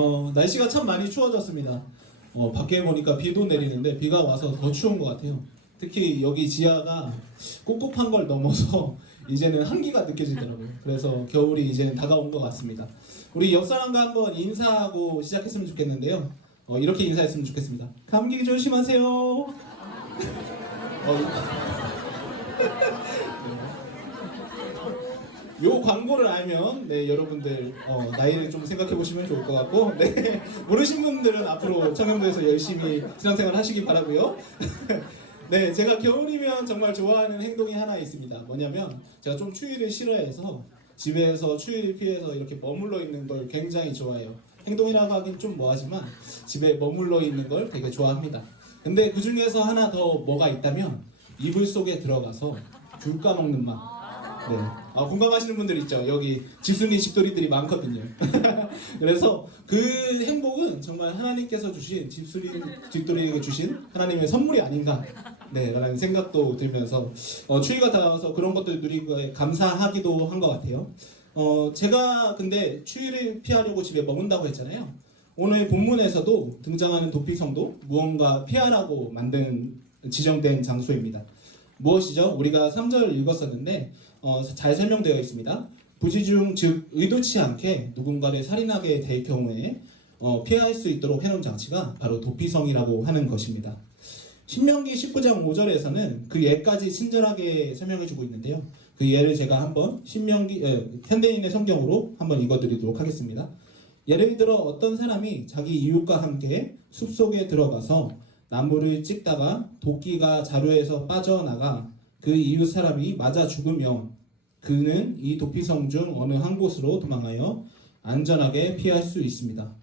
날씨가 참 많이 추워졌습니다. 밖에 보니까 비도 내리는데 비가 와서 더 추운 것 같아요. 특히 여기 지하가 꿉꿉한 걸 넘어서 이제는 한기가 느껴지더라고요. 그래서 겨울이 이제는 다가온 것 같습니다. 우리 옆 사람과 한번 인사하고 시작했으면 좋겠는데요. 이렇게 인사했으면 좋겠습니다. 감기 조심하세요. 요 광고를 알면 여러분들 나이를 좀 생각해 보시면 좋을 것 같고 모르신 분들은 앞으로 청년부에서 열심히 신앙생활 하시기 바라고요. 네, 제가 겨울이면 정말 좋아하는 행동이 하나 있습니다. 뭐냐면 제가 좀 추위를 싫어해서 집에서 추위를 피해서 이렇게 머물러 있는 걸 굉장히 좋아해요. 행동이라고 하긴 좀 뭐하지만 집에 머물러 있는 걸 되게 좋아합니다. 근데 그 중에서 하나 더 뭐가 있다면 이불 속에 들어가서 귤 까먹는 맛. 네. 공감하시는 분들 있죠? 여기 집순이 집돌이들이 많거든요. 그래서 그 행복은 정말 하나님께서 주신 집순이 집돌이에게 주신 하나님의 선물이 아닌가 라는 생각도 들면서 추위가 다가와서 그런 것들 누리고 감사하기도 한 것 같아요. 제가 근데 추위를 피하려고 집에 머문다고 했잖아요. 오늘 본문에서도 등장하는 도피성도 무언가 피하라고 만든 지정된 장소입니다. 무엇이죠? 우리가 3절 읽었었는데 잘 설명되어 있습니다. 부지중 즉 의도치 않게 누군가를 살인하게 될 경우에 피할 수 있도록 해놓은 장치가 바로 도피성이라고 하는 것입니다. 신명기 19장 5절에서는 그 예까지 친절하게 설명해주고 있는데요. 그 예를 제가 한번 현대인의 성경으로 한번 읽어드리도록 하겠습니다. 예를 들어 어떤 사람이 자기 이웃과 함께 숲속에 들어가서 나무를 찍다가 도끼가 자루에서 빠져나가 그 이웃 사람이 맞아 죽으면 그는 이 도피성 중 어느 한 곳으로 도망하여 안전하게 피할 수 있습니다.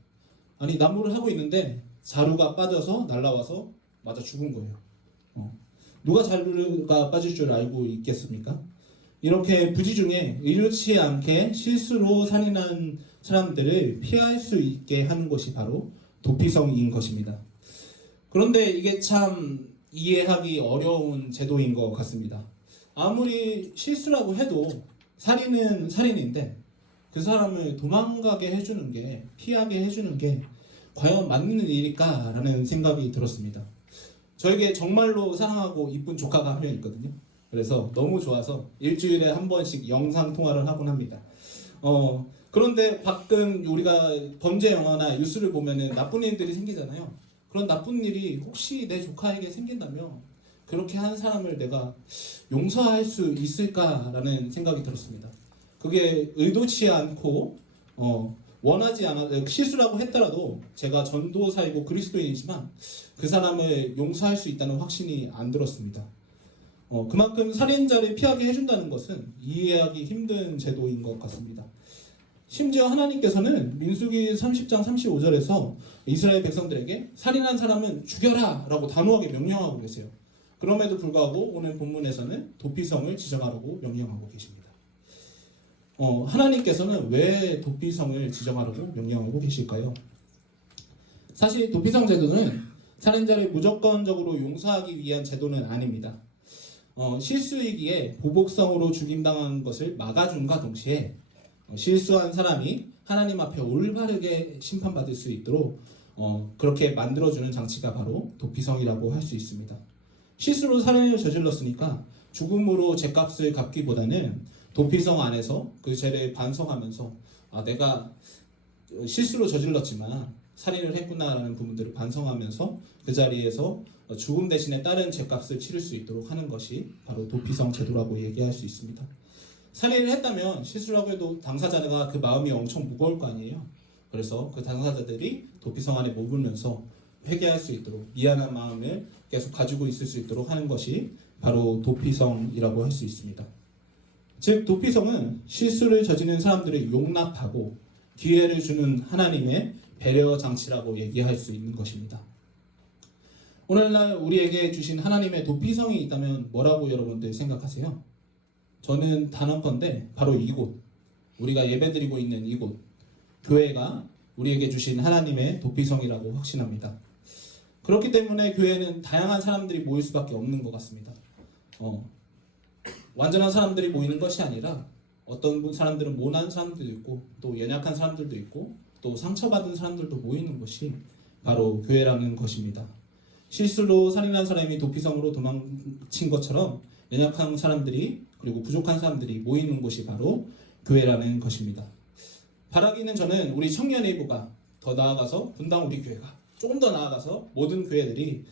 아니, 나무를 하고 있는데 자루가 빠져서 날아와서 맞아 죽은 거예요. 누가 자루가 빠질 줄 알고 있겠습니까? 이렇게 부지중에 의도치 않게 실수로 살인한 사람들을 피할 수 있게 하는 것이 바로 도피성인 것입니다. 그런데 이게 참 이해하기 어려운 제도인 것 같습니다. 아무리 실수라고 해도 살인은 살인인데 그 사람을 도망가게 해주는 게, 피하게 해주는 게 과연 맞는 일일까라는 생각이 들었습니다. 저에게 정말로 사랑하고 이쁜 조카가 한 명 있거든요. 그래서 너무 좋아서 일주일에 한 번씩 영상 통화를 하곤 합니다. 그런데 가끔 우리가 범죄 영화나 뉴스를 보면은 나쁜 일들이 생기잖아요. 그런 나쁜 일이 혹시 내 조카에게 생긴다면 그렇게 한 사람을 내가 용서할 수 있을까라는 생각이 들었습니다. 그게 의도치 않고 원하지 않아 실수라고 했더라도 제가 전도사이고 그리스도인이지만 그 사람을 용서할 수 있다는 확신이 안 들었습니다. 그만큼 살인자를 피하게 해준다는 것은 이해하기 힘든 제도인 것 같습니다. 심지어 하나님께서는 민수기 30장 35절에서 이스라엘 백성들에게 살인한 사람은 죽여라 라고 단호하게 명령하고 계세요. 그럼에도 불구하고 오늘 본문에서는 도피성을 지정하라고 명령하고 계십니다. 하나님께서는 왜 도피성을 지정하라고 명령하고 계실까요? 사실 도피성 제도는 살인자를 무조건적으로 용서하기 위한 제도는 아닙니다. 실수이기에 보복성으로 죽임당한 것을 막아준과 동시에 실수한 사람이 하나님 앞에 올바르게 심판받을 수 있도록 그렇게 만들어주는 장치가 바로 도피성이라고 할 수 있습니다. 실수로 살인을 저질렀으니까 죽음으로 죄값을 갚기보다는 도피성 안에서 그 죄를 반성하면서 내가 실수로 저질렀지만 살인을 했구나라는 부분들을 반성하면서 그 자리에서 죽음 대신에 다른 죄값을 치를 수 있도록 하는 것이 바로 도피성 제도라고 얘기할 수 있습니다. 살인을 했다면 실수라고 해도 당사자가 그 마음이 엄청 무거울 거 아니에요. 그래서 그 당사자들이 도피성 안에 머물면서 회개할 수 있도록 미안한 마음을 계속 가지고 있을 수 있도록 하는 것이 바로 도피성이라고 할 수 있습니다. 즉 도피성은 실수를 저지른 사람들을 용납하고 기회를 주는 하나님의 배려 장치라고 얘기할 수 있는 것입니다. 오늘날 우리에게 주신 하나님의 도피성이 있다면 뭐라고 여러분들 생각하세요? 저는 단언컨대 바로 이곳, 우리가 예배드리고 있는 이곳, 교회가 우리에게 주신 하나님의 도피성이라고 확신합니다. 그렇기 때문에 교회는 다양한 사람들이 모일 수밖에 없는 것 같습니다. 완전한 사람들이 모이는 것이 아니라 어떤 사람들은 모난 사람들도 있고 또 연약한 사람들도 있고 또 상처받은 사람들도 모이는 곳이 바로 교회라는 것입니다. 실수로 살인한 사람이 도피성으로 도망친 것처럼 연약한 사람들이 그리고 부족한 사람들이 모이는 곳이 바로 교회라는 것입니다. 바라기는 저는 우리 청년회부가 더 나아가서 분당 우리 교회가 조금 더 나아가서 모든 교회들이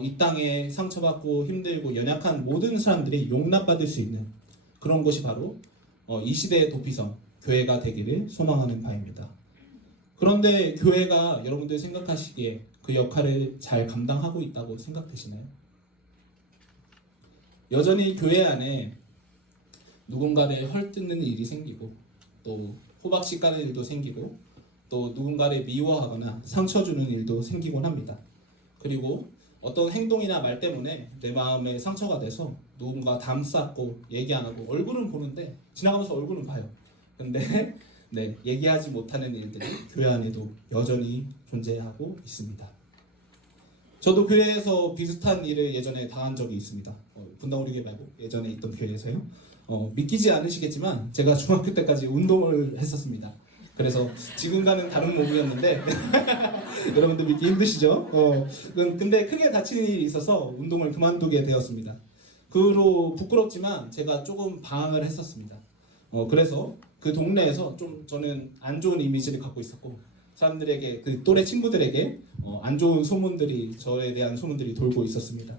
이 땅에 상처받고 힘들고 연약한 모든 사람들이 용납받을 수 있는 그런 곳이 바로 이 시대의 도피성 교회가 되기를 소망하는 바입니다. 그런데 교회가 여러분들 생각하시기에 그 역할을 잘 감당하고 있다고 생각되시나요? 여전히 교회 안에 누군가를 헐뜯는 일이 생기고 또 호박씨 까는 일도 생기고 또 누군가를 미워하거나 상처 주는 일도 생기곤 합니다. 그리고 어떤 행동이나 말 때문에 내 마음에 상처가 돼서 누군가 담쌓고 얘기 안 하고 얼굴은 보는데 지나가면서 얼굴은 봐요. 근데 네, 얘기하지 못하는 일들이 교회 안에도 여전히 존재하고 있습니다. 저도 교회에서 비슷한 일을 예전에 당한 적이 있습니다. 분당 우리 교회 말고 예전에 있던 교회에서요. 믿기지 않으시겠지만 제가 중학교 때까지 운동을 했었습니다. 그래서 지금과는 다른 몸이었는데 여러분들 믿기 힘드시죠? 근데 크게 다친 일이 있어서 운동을 그만두게 되었습니다. 그 후로 부끄럽지만 제가 조금 방황을 했었습니다. 그래서 그 동네에서 좀 저는 안 좋은 이미지를 갖고 있었고 사람들에게 그 또래 친구들에게 안 좋은 소문들이 저에 대한 소문들이 돌고 있었습니다.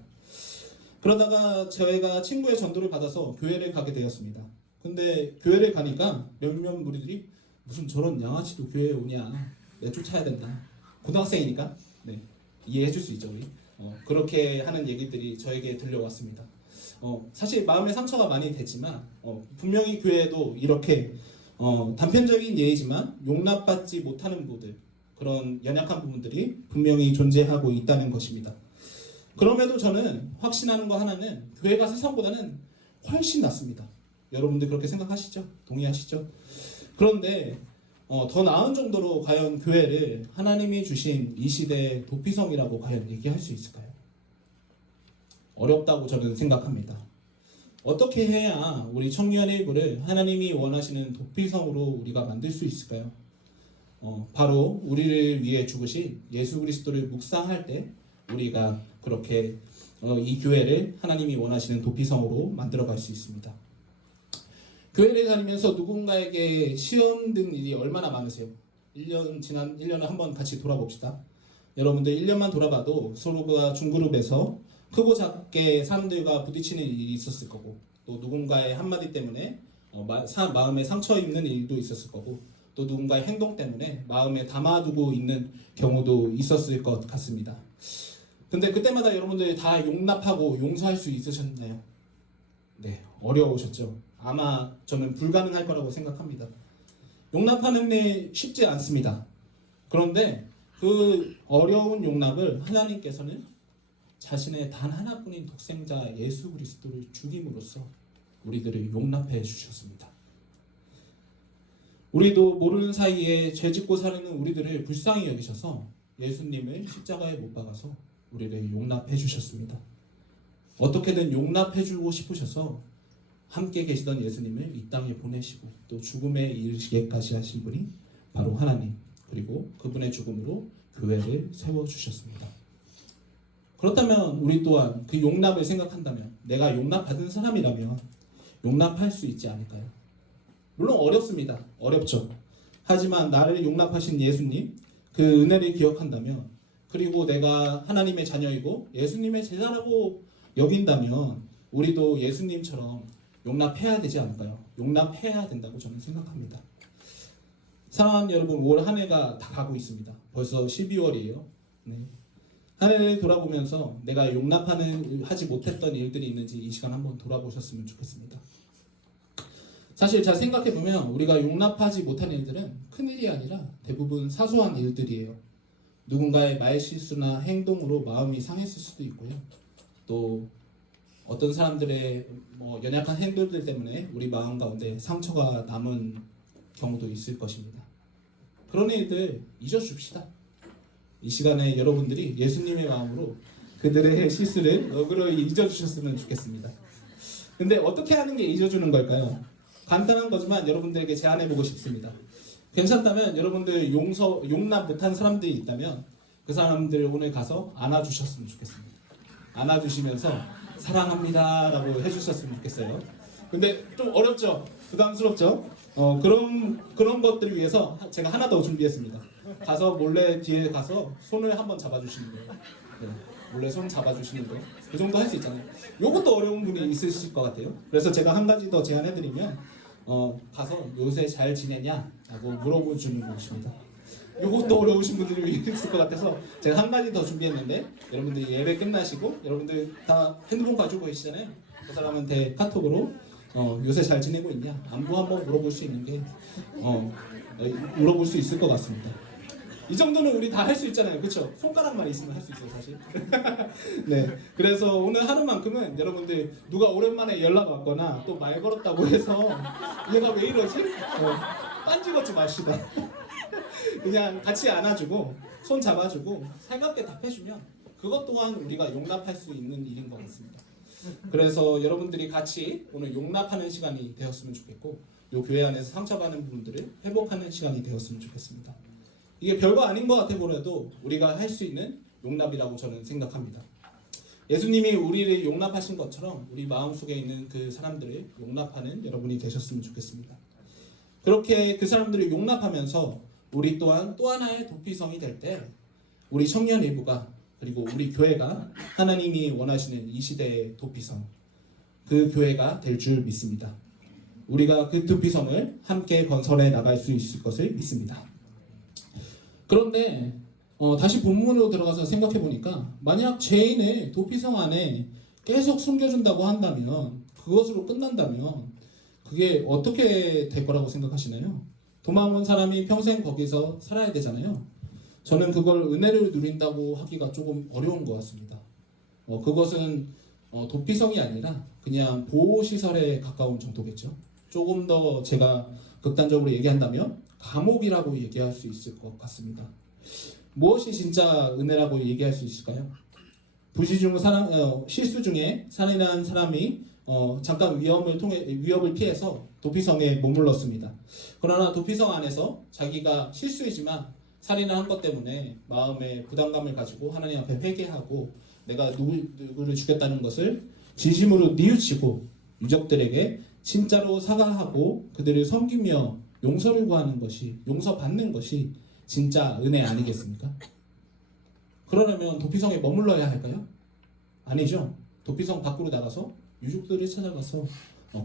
그러다가 저희가 친구의 전도를 받아서 교회를 가게 되었습니다. 근데 교회를 가니까 몇몇 무리들이 무슨 저런 양아치도 교회에 오냐 내쫓아야 된다. 고등학생이니까 네, 이해해줄 수 있죠 우리. 그렇게 하는 얘기들이 저에게 들려왔습니다. 사실 마음에 상처가 많이 됐지만 분명히 교회에도 이렇게 단편적인 예이지만 용납받지 못하는 부분들 그런 연약한 부분들이 분명히 존재하고 있다는 것입니다. 그럼에도 저는 확신하는 거 하나는 교회가 세상보다는 훨씬 낫습니다. 여러분들 그렇게 생각하시죠? 동의하시죠? 그런데 더 나은 정도로 과연 교회를 하나님이 주신 이 시대의 도피성이라고 과연 얘기할 수 있을까요? 어렵다고 저는 생각합니다. 어떻게 해야 우리 청년의 일부를 하나님이 원하시는 도피성으로 우리가 만들 수 있을까요? 바로 우리를 위해 죽으신 예수 그리스도를 묵상할 때 우리가 그렇게 이 교회를 하나님이 원하시는 도피성으로 만들어갈 수 있습니다. 교회를 다니면서 누군가에게 시험 든 일이 얼마나 많으세요? 1년 지난 1년을 한번 같이 돌아봅시다. 여러분들 1년만 돌아봐도 서로가 중그룹에서 크고 작게 사람들과 부딪히는 일이 있었을 거고 또 누군가의 한마디 때문에 마음에 상처 입는 일도 있었을 거고 또 누군가의 행동 때문에 마음에 담아두고 있는 경우도 있었을 것 같습니다. 근데 그때마다 여러분들이 다 용납하고 용서할 수 있으셨나요? 네, 어려우셨죠. 아마 저는 불가능할 거라고 생각합니다. 용납하는 일 쉽지 않습니다. 그런데 그 어려운 용납을 하나님께서는 자신의 단 하나뿐인 독생자 예수 그리스도를 죽임으로써 우리들을 용납해 주셨습니다. 우리도 모르는 사이에 죄짓고 사는 우리들을 불쌍히 여기셔서 예수님을 십자가에 못 박아서 우리를 용납해 주셨습니다. 어떻게든 용납해 주고 싶으셔서 함께 계시던 예수님을 이 땅에 보내시고 또 죽음에 이르시게까지 하신 분이 바로 하나님 그리고 그분의 죽음으로 교회를 세워주셨습니다. 그렇다면 우리 또한 그 용납을 생각한다면 내가 용납받은 사람이라면 용납할 수 있지 않을까요? 물론 어렵습니다. 어렵죠. 하지만 나를 용납하신 예수님 그 은혜를 기억한다면 그리고 내가 하나님의 자녀이고 예수님의 제자라고 여긴다면 우리도 예수님처럼 용납해야 되지 않을까요? 용납해야 된다고 저는 생각합니다. 사랑하는 여러분, 올 한 해가 다 가고 있습니다. 벌써 12월이에요. 네. 한 해를 돌아보면서 내가 하지 못했던 일들이 있는지 이 시간 한번 돌아보셨으면 좋겠습니다. 사실 잘 생각해보면 우리가 용납하지 못한 일들은 큰일이 아니라 대부분 사소한 일들이에요. 누군가의 말실수나 행동으로 마음이 상했을 수도 있고요. 또 어떤 사람들의 연약한 행동들 때문에 우리 마음 가운데 상처가 남은 경우도 있을 것입니다. 그런 일들 잊어줍시다. 이 시간에 여러분들이 예수님의 마음으로 그들의 실수를 너그러이 잊어주셨으면 좋겠습니다. 근데 어떻게 하는 게 잊어주는 걸까요? 간단한 거지만 여러분들에게 제안해보고 싶습니다. 괜찮다면 여러분들 용납 못한 사람들이 있다면 그 사람들 오늘 가서 안아주셨으면 좋겠습니다. 안아주시면서 사랑합니다라고 해주셨으면 좋겠어요. 근데 좀 어렵죠? 부담스럽죠? 그런 것들을 위해서 제가 하나 더 준비했습니다. 가서 몰래 뒤에 가서 손을 한번 잡아주시는 거예요. 네, 몰래 손 잡아주시는 거. 그 정도 할 수 있잖아요. 요것도 어려운 분이 있으실 것 같아요. 그래서 제가 한 가지 더 제안해드리면 가서 요새 잘 지내냐라고 물어보시는 것입니다. 요것도 어려우신 분들이 있을 것 같아서 제가 한 가지 더 준비했는데 여러분들이 예배 끝나시고 여러분들 다 핸드폰 가지고 계시잖아요. 그 사람한테 카톡으로 요새 잘 지내고 있냐 안부 한번 물어볼 수 있는 게 물어볼 수 있을 것 같습니다. 이 정도는 우리 다 할 수 있잖아요. 그렇죠? 손가락만 있으면 할 수 있어요 사실. 네, 그래서 오늘 하루만큼은 여러분들 누가 오랜만에 연락 왔거나 또 말 걸었다고 해서 얘가 왜 이러지? 딴지 걷지 마시다. 그냥 같이 안아주고 손 잡아주고 살갑게 답해주면 그것 또한 우리가 용납할 수 있는 일인 것 같습니다. 그래서 여러분들이 같이 오늘 용납하는 시간이 되었으면 좋겠고 이 교회 안에서 상처받는 부분들을 회복하는 시간이 되었으면 좋겠습니다. 이게 별거 아닌 것 같아 보여도 우리가 할 수 있는 용납이라고 저는 생각합니다. 예수님이 우리를 용납하신 것처럼 우리 마음속에 있는 그 사람들을 용납하는 여러분이 되셨으면 좋겠습니다. 그렇게 그 사람들을 용납하면서 우리 또한 또 하나의 도피성이 될 때 우리 청년 일부가 그리고 우리 교회가 하나님이 원하시는 이 시대의 도피성 그 교회가 될 줄 믿습니다. 우리가 그 도피성을 함께 건설해 나갈 수 있을 것을 믿습니다. 그런데 다시 본문으로 들어가서 생각해 보니까 만약 죄인을 도피성 안에 계속 숨겨준다고 한다면 그것으로 끝난다면 그게 어떻게 될 거라고 생각하시나요? 도망 온 사람이 평생 거기서 살아야 되잖아요. 저는 그걸 은혜를 누린다고 하기가 조금 어려운 것 같습니다. 그것은 도피성이 아니라 그냥 보호시설에 가까운 정도겠죠. 조금 더 제가 극단적으로 얘기한다면 감옥이라고 얘기할 수 있을 것 같습니다. 무엇이 진짜 은혜라고 얘기할 수 있을까요? 실수 중에 살인한 사람이 잠깐 위협을 피해서 도피성에 머물렀습니다. 그러나 도피성 안에서 자기가 실수이지만 살인을 한 것 때문에 마음에 부담감을 가지고 하나님 앞에 회개하고 내가 누구를 죽였다는 것을 진심으로 뉘우치고 유족들에게 진짜로 사과하고 그들을 섬기며 용서를 구하는 것이 용서받는 것이 진짜 은혜 아니겠습니까? 그러려면 도피성에 머물러야 할까요? 아니죠. 도피성 밖으로 나가서 유족들을 찾아가서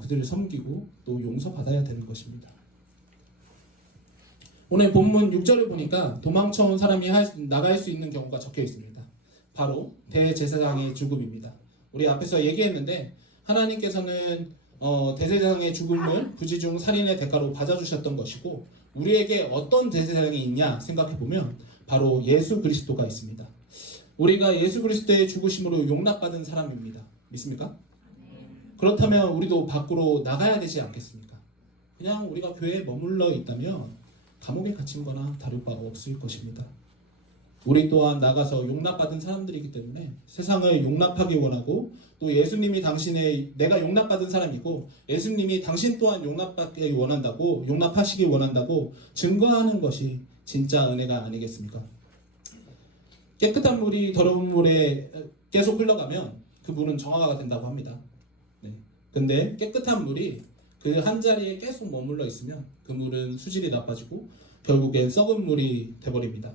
그들을 섬기고 또 용서받아야 되는 것입니다. 오늘 본문 6절을 보니까 도망쳐온 사람이 나갈 수 있는 경우가 적혀 있습니다. 바로 대제사장의 죽음입니다. 우리 앞에서 얘기했는데 하나님께서는 대제사장의 죽음을 부지중 살인의 대가로 받아주셨던 것이고 우리에게 어떤 대제사장이 있냐 생각해보면 바로 예수 그리스도가 있습니다. 우리가 예수 그리스도의 죽으심으로 용납받은 사람입니다. 믿습니까? 그렇다면 우리도 밖으로 나가야 되지 않겠습니까? 그냥 우리가 교회에 머물러 있다면 감옥에 갇힌 거나 다를 바 없을 것입니다. 우리 또한 나가서 용납받은 사람들이기 때문에 세상을 용납하기 원하고 또 예수님이 내가 용납받은 사람이고 예수님이 당신 또한 용납하시기 원한다고 증거하는 것이 진짜 은혜가 아니겠습니까? 깨끗한 물이 더러운 물에 계속 흘러가면 그 물은 정화가 된다고 합니다. 네. 근데 깨끗한 물이 그 한 자리에 계속 머물러 있으면 그 물은 수질이 나빠지고 결국엔 썩은 물이 돼버립니다.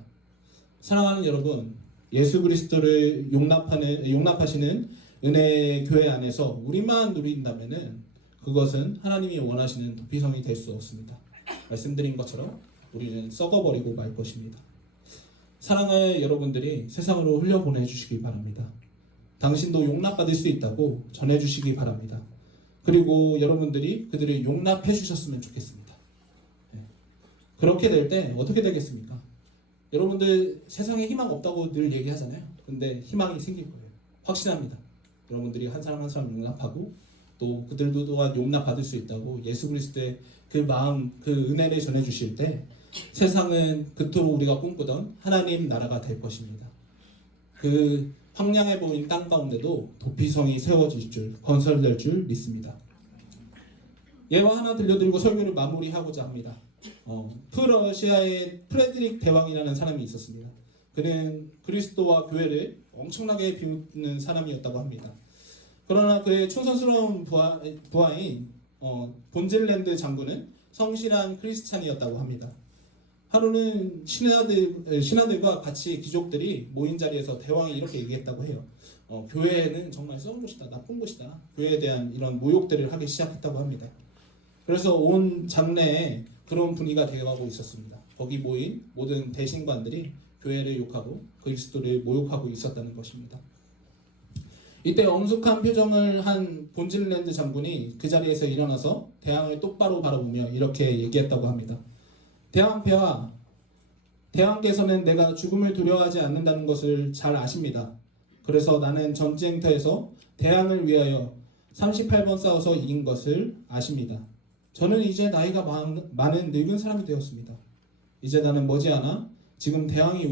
사랑하는 여러분, 예수 그리스도를 용납하시는 은혜 교회 안에서 우리만 누린다면은 그것은 하나님이 원하시는 도피성이 될 수 없습니다. 말씀드린 것처럼 우리는 썩어버리고 말 것입니다. 사랑을 여러분들이 세상으로 흘려보내 주시기 바랍니다. 당신도 용납받을 수 있다고 전해주시기 바랍니다. 그리고 여러분들이 그들을 용납해 주셨으면 좋겠습니다. 네. 그렇게 될 때 어떻게 되겠습니까? 여러분들 세상에 희망 없다고 늘 얘기하잖아요. 근데 희망이 생길 거예요. 확신합니다. 여러분들이 한 사람 한 사람 용납하고 또 그들도 또한 용납받을 수 있다고 예수 그리스도의 그 마음, 그 은혜를 전해주실 때 세상은 그토록 우리가 꿈꾸던 하나님 나라가 될 것입니다. 그 황량해 보이는 땅 가운데도 도피성이 세워질 줄, 건설될 줄 믿습니다. 예화 하나 들려드리고 설교를 마무리하고자 합니다. 프러시아의 프레드릭 대왕이라는 사람이 있었습니다. 그는 그리스도와 교회를 엄청나게 비웃는 사람이었다고 합니다. 그러나 그의 충성스러운 부하인 본질랜드 장군은 성실한 크리스찬이었다고 합니다. 하루는 신하들과 같이 귀족들이 모인 자리에서 대왕이 이렇게 얘기했다고 해요. 교회는 정말 썩은 곳이다, 나쁜 곳이다. 교회에 대한 이런 모욕들을 하기 시작했다고 합니다. 그래서 온 장내에 그런 분위기가 되어가고 있었습니다. 거기 모인 모든 대신관들이 교회를 욕하고 그리스도를 모욕하고 있었다는 것입니다. 이때 엄숙한 표정을 한 본질랜드 장군이 그 자리에서 일어나서 대왕을 똑바로 바라보며 이렇게 얘기했다고 합니다. 대왕폐하, 대왕께서는 내가 죽음을 두려워하지 않는다는 것을 잘 아십니다. 그래서 나는 전쟁터에서 대왕을 위하여 38번 싸워서 이긴 것을 아십니다. 저는 이제 나이가 많은 늙은 사람이 되었습니다. 이제 나는 머지않아 지금 대왕이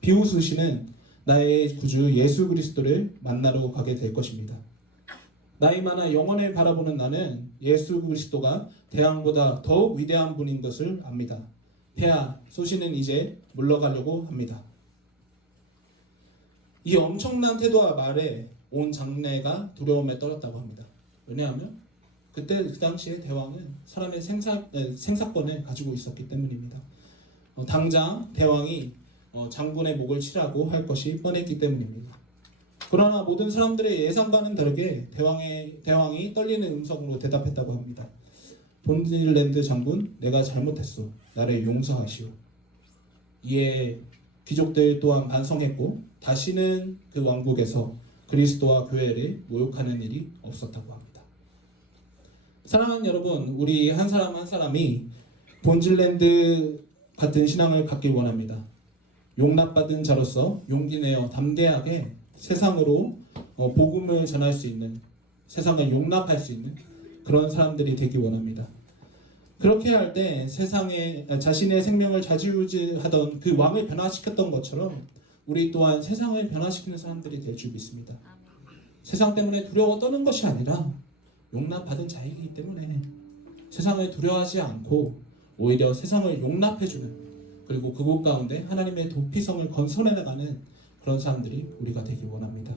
비웃으시는 나의 구주 예수 그리스도를 만나러 가게 될 것입니다. 나이 많아 영원을 바라보는 나는 예수 그리스도가 대왕보다 더욱 위대한 분인 것을 압니다. 폐하, 소신은 이제 물러가려고 합니다. 이 엄청난 태도와 말에 온 장내가 두려움에 떨었다고 합니다. 왜냐하면 그 당시에 대왕은 사람의 생사권을 가지고 있었기 때문입니다. 당장 대왕이 장군의 목을 치라고 할 것이 뻔했기 때문입니다. 그러나 모든 사람들의 예상과는 다르게 대왕이 떨리는 음성으로 대답했다고 합니다. 본질랜드 장군, 내가 잘못했소. 나를 용서하시오. 이에 귀족들 또한 반성했고 다시는 그 왕국에서 그리스도와 교회를 모욕하는 일이 없었다고 합니다. 사랑하는 여러분, 우리 한 사람 한 사람이 본질랜드 같은 신앙을 갖길 원합니다. 용납받은 자로서 용기 내어 담대하게 세상으로 복음을 전할 수 있는, 세상을 용납할 수 있는 그런 사람들이 되길 원합니다. 그렇게 할 때 세상에 자신의 생명을 좌지우지하던 그 왕을 변화시켰던 것처럼 우리 또한 세상을 변화시키는 사람들이 될 줄 믿습니다. 세상 때문에 두려워 떠는 것이 아니라 용납받은 자이기 때문에 세상을 두려워하지 않고 오히려 세상을 용납해주는, 그리고 그곳 가운데 하나님의 도피성을 건설해 나가는 그런 사람들이 우리가 되길 원합니다.